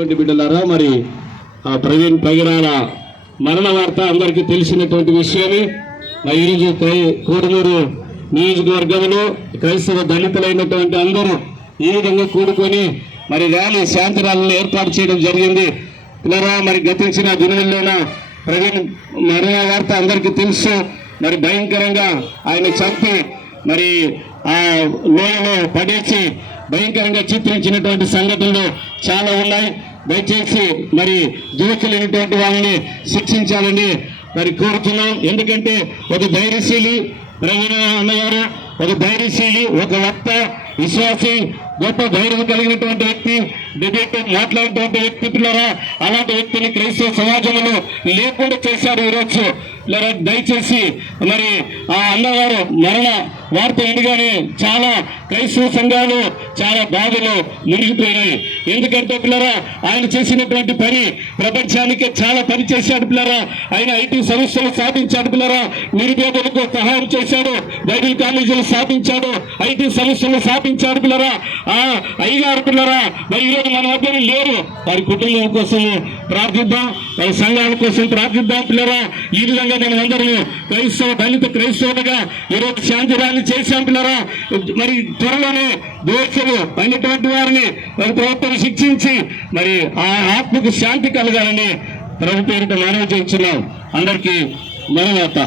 అటువంటి బిడ్డలారా మరి ఆ ప్రవీణ్ పగిరాల మరణ వార్త అందరికీ తెలిసినటువంటి విషయమే. మరి ఈరోజు కై- నియోజకవర్గంలో క్రైస్తవ దళితులైనటువంటి అందరూ ఈ విధంగా కూడుకొని మరి ర్యాలీ శాంతి ర్యాలీని ఏర్పాటు చేయడం జరిగింది. పిల్లరా మరి గతించిన దినముల్లోన ప్రవీణ్ మరణ వార్త అందరికీ తెలుసు. మరి భయంకరంగా ఆయన చంపి మరి ఆ లోయలో పడేసి భయంకరంగా చిత్రించినటువంటి సంఘటనలు చాలా ఉన్నాయి. దయచేసి మరి దోషులైనటువంటి వాళ్ళని శిక్షించాలని మరి కోరుతున్నాం. ఎందుకంటే ఒక ధైర్యశీలి రవీణ అన్నగారు ఒక ధైర్యశీలి ఒక వక్త విశ్వాసి గొప్ప ధైర్యం కలిగినటువంటి వ్యక్తి డిబేట్ మాట్లాడినటువంటి వ్యక్తి పిల్లరా అలాంటి వ్యక్తిని క్రైస్తవ సమాజంలో లేకుండా చేశారు ఈరోజు. లేదా దయచేసి మరి ఆ అన్నగారు మరణ వార్త వినగానే చాలా క్రైస్తవ సంఘాలు చాలా బాధలు మునిగిపోయినాయి. ఎందుకంటే పిల్లరా ఆయన చేసినటువంటి పని ప్రపంచానికి చాలా పని చేశాడు పిల్లరా. ఆయన ఐటీ సంస్థలు స్థాపించాడు పిల్లరా. నిరుపేదలకు సహాయం చేశాడు. బైబిల్ కాలేజీలు స్థాపించాడు. ఐటీ సంస్థలు స్థాపించాడు పిల్లరా. ఆ అయ్యగారు పిల్లరా మరి ఈరోజు మన వద్ద లేరు. వారి కుటుంబం కోసం ప్రార్థిద్దాం వారి సంఘాల కోసం ప్రార్థిద్దాం పిల్లరా. ఈ విధంగా మనం అందరము క్రైస్తవ దళిత క్రైస్తవులుగా ఈరోజు శాంతి రాని ర్యాలీ చేశాం పిల్లరా మరి త్వరలోనే దోషులు అయినటువంటి వారిని మరి ప్రభుత్వం శిక్షించి మరి ఆ ఆత్మకు శాంతి కలగాలని ప్రభు పేరిట మనవి చేస్తున్నాం. అందరికీ మనవాత